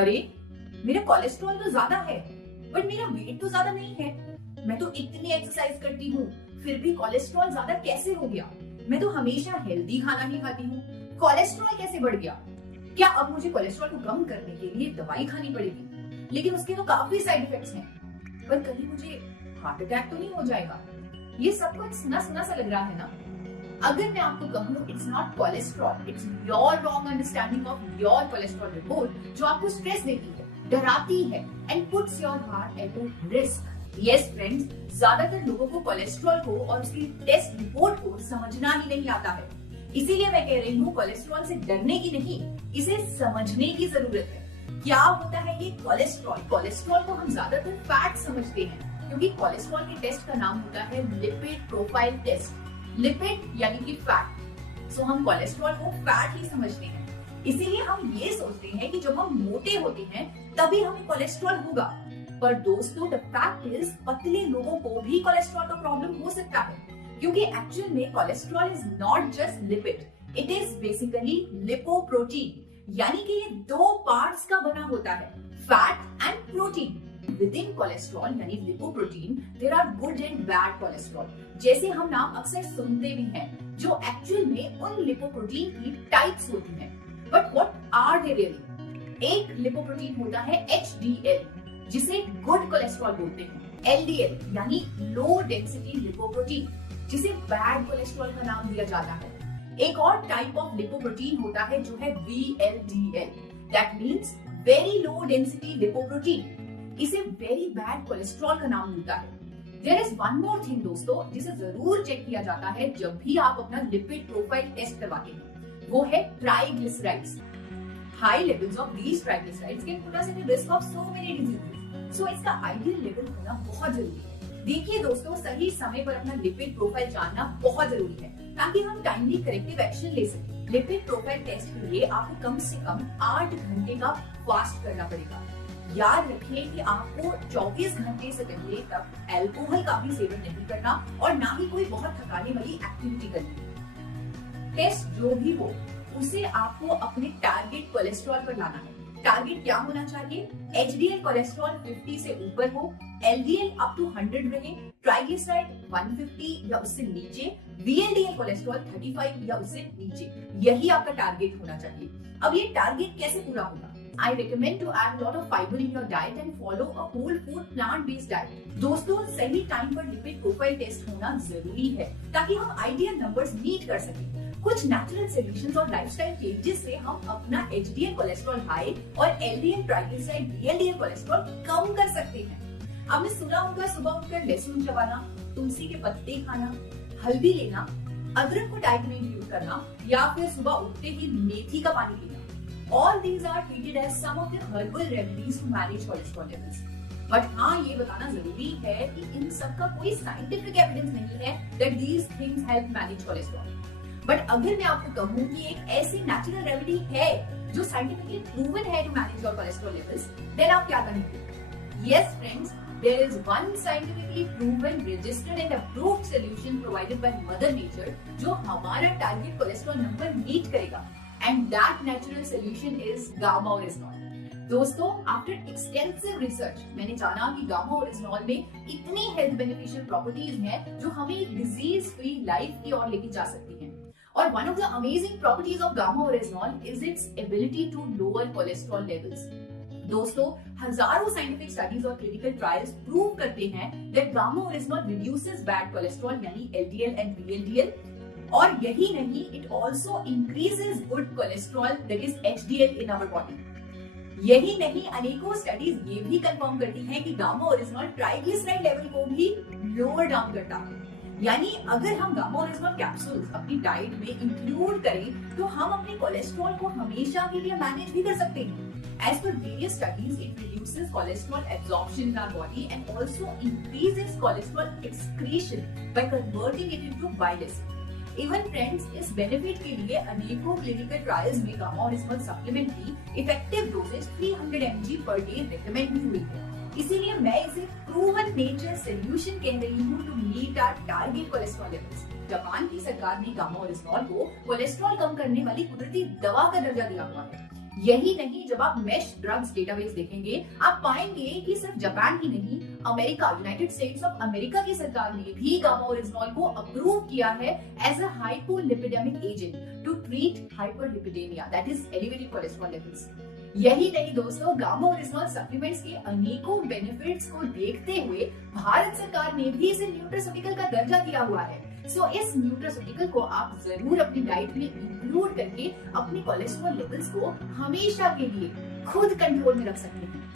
अरे मेरा कोलेस्ट्रॉल तो ज्यादा है बट मेरा वेट तो ज्यादा नहीं है। मैं तो इतनी एक्सरसाइज करती हूँ फिर भी कोलेस्ट्रॉल ज्यादा कैसे हो गया? मैं तो हमेशा हेल्दी खाना ही खाती हूँ, कोलेस्ट्रॉल कैसे बढ़ गया? क्या अब मुझे कोलेस्ट्रॉल को कम करने के लिए दवाई खानी पड़ेगी? लेकिन उसके तो काफी साइड इफेक्ट्स हैं। पर कहीं मुझे हार्ट अटैक तो नहीं हो जाएगा? ये सब कुछ सुना सुना सा लग रहा है ना। अगर मैं आपको कहूँ it's not cholesterol, it's your wrong understanding of your cholesterol report जो आपको स्ट्रेस देती है, डराती है and puts your heart at risk. Yes friends, ज्यादातर लोगों को कोलेस्ट्रॉल को और उसकी टेस्ट रिपोर्ट को समझना ही नहीं आता है। इसीलिए मैं कह रही हूँ कोलेस्ट्रॉल से डरने की नहीं, इसे समझने की जरूरत है। क्या होता है ये कोलेस्ट्रॉल? कोलेस्ट्रॉल को हम ज्यादातर फैट समझते हैं क्योंकि कोलेस्ट्रॉल के टेस्ट का नाम होता है लिपिड प्रोफाइल टेस्ट। लिपिड यानी कि फैट, सो हम कोलेस्ट्रॉल को फैट ही समझते हैं। इसीलिए हम ये सोचते हैं कि जब हम मोटे होते हैं तभी हमें कोलेस्ट्रॉल होगा। पर दोस्तों द फैक्ट इज पतले लोगों को भी कोलेस्ट्रॉल का प्रॉब्लम हो सकता है क्योंकि एक्चुअल में cholesterol is not just lipid, it is basically lipoprotein. यानी कि ये दो पार्ट्स का बना होता है, fat and protein. Within cholesterol यानी lipoprotein there are good and bad cholesterol, जैसे हम नाम अक्सर सुनते भी हैं, जो एक्चुअल में उन लिपोप्रोटीन की टाइप्स होती हैं। But what are they really? एक लिपोप्रोटीन होता है HDL जिसे गुड कोलेस्ट्रॉल बोलते हैं, LDL यानी लो डेंसिटी लिपोप्रोटीन जिसे बैड कोलेस्ट्रॉल का नाम दिया जाता है। एक और टाइप ऑफ लिपोप्रोटीन होता है जो है VLDL, that means very low density lipoprotein, इसे वेरी बैड कोलेस्ट्रॉल का नाम मिलता है। There is one more thing दोस्तों जिसे जरूर चेक किया जाता है जब भी आप अपना लिपिड प्रोफाइल टेस्ट करवाते हैं, वो है triglycerides. High levels of these triglycerides can put us in risk of so many diseases, so इसका आइडियल लेवल होना बहुत जरूरी है। देखिए दोस्तों, सही समय पर अपना लिपिड प्रोफाइल जानना बहुत जरूरी है ताकि हम टाइमली करेक्टिव एक्शन ले सकें। लिपिड प्रोफाइल टेस्ट के लिए आपको कम से कम 8 घंटे का फास्ट करना पड़ेगा। याद रखिए कि आपको 24 घंटे से पहले तक अल्कोहल का भी सेवन नहीं करना और ना ही कोई बहुत थकाने वाली एक्टिविटी करनी। टेस्ट जो भी हो उसे आपको अपने टारगेट कोलेस्ट्रॉल पर लाना है। टारगेट क्या होना चाहिए? HDL कोलेस्ट्रॉल 50 से ऊपर हो, LDL अप टू 100 रहे, ट्राइग्लिसराइड 150 या उससे नीचे, VLDL कोलेस्ट्रॉल 35 या उससे नीचे। यही आपका टारगेट होना चाहिए। अब ये टारगेट कैसे पूरा होगा? I recommend to add a lot of fiber in your diet and follow a whole food plant-based diet. दोस्तों, सही टाइम पर लिपिड प्रोफाइल टेस्ट होना जरूरी है ताकि हम आइडियल नंबर्स मीट कर सकें। कुछ नेचुरल सॉल्यूशंस और लाइफस्टाइल चेंजेस से हम अपना HDL कोलेस्ट्रॉल हाई और LDL ट्राइग्लिसराइड VLDL कोलेस्ट्रॉल कम कर सकते हैं। आपने सुना होगा सुबह उठकर लहसुन चबाना, तुलसी के पत्ते खाना, हल्दी लेना, अदरक को डाइट में इंक्लूड करना या फिर सुबह उठते ही मेथी का पानी पीना। All these are treated as some of the herbal remedies to manage cholesterol levels. But हाँ, ये बताना जरूरी है कि इन सब का कोई साइंटिफिक एविडेंस नहीं है that these things help manage cholesterol. But अगर मैं आपको कहूँ कि एक ऐसी नेचुरल रेमेडी है जो साइंटिफिकली प्रूवन है to manage your cholesterol levels, then आप क्या करेंगे? Yes friends, there is one scientifically proven, registered and approved solution provided by Mother Nature जो हमारा टारगेट कोलेस्ट्रॉल नंबर मीट करेगा, and that natural solution is gamma oryzanol. दोस्तों, after extensive research मैंने जाना कि गामा ओरिजिनॉल में इतनी health beneficial properties हैं जो हमें एक डिजीज फ्री लाइफ की ओर लेके जा सकती हैं। और one of the amazing properties of gamma oryzanol is its ability to lower cholesterol levels. दोस्तों, हजारों साइंटिफिक स्टडीज और क्लिनिकल ट्रायल्स प्रूव करते हैं that gamma oryzanol reduces bad cholesterol यानी LDL एंड VLDL, और यही नहीं, it also increases good cholesterol that is HDL in our body. यही नहीं, अनेकों स्टडीज ये भी कंफर्म करती हैं कि गामा ओरिजिनॉल ट्राइग्लिसराइड लेवल को भी लोअर डाउन करता है। यानी अगर हम गामा ओरिजिनॉल कैप्सूल्स अपनी डाइट में इंक्लूड करें तो हम अपने कोलेस्ट्रॉल को हमेशा के लिए मैनेज भी कर सकते हैं। As per various studies, it reduces cholesterol absorption in our body and also increases cholesterol excretion by converting it into bile acid. Even friends, इस बेनिफिट के लिए अनेकों क्लिनिकल ट्रायल्स में गामा ओरिजिनॉल सप्लीमेंट की effective dosages 300 mg per day recommend भी हुई है। इसीलिए मैं इसे प्रूवन नेचर सॉल्यूशन कह रही हूँ to meet our target cholesterol levels. Japan की सरकार ने गामा ओरिजिनॉल को कोलेस्ट्रॉल कम करने वाली कुदरती दवा का दर्जा दिया हुआ है। यही नहीं, जब आप मेश ड्रग्स डेटाबेस देखेंगे आप पाएंगे कि सिर्फ जापान ही नहीं, America, United states of America की सरकार ने भी गामा ओरिजिनॉल को अप्रूव किया है as a hypolipidemic agent to treat hyperlipidemia, that is elevated cholesterol levels. यही नहीं दोस्तों, गामा ओरिजिनॉल सप्लीमेंट्स के अनेकों बेनिफिट्स को देखते हुए भारत सरकार ने भी इसे न्यूट्रास्यूटिकल का दर्जा दिया हुआ है। सो इस न्यूट्रास्यूटिकल को आप जरूर अपनी डाइट में इंक्लूड करके अपने कोलेस्ट्रॉल लेवल्स को हमेशा के लिए खुद कंट्रोल में रख सकते हैं।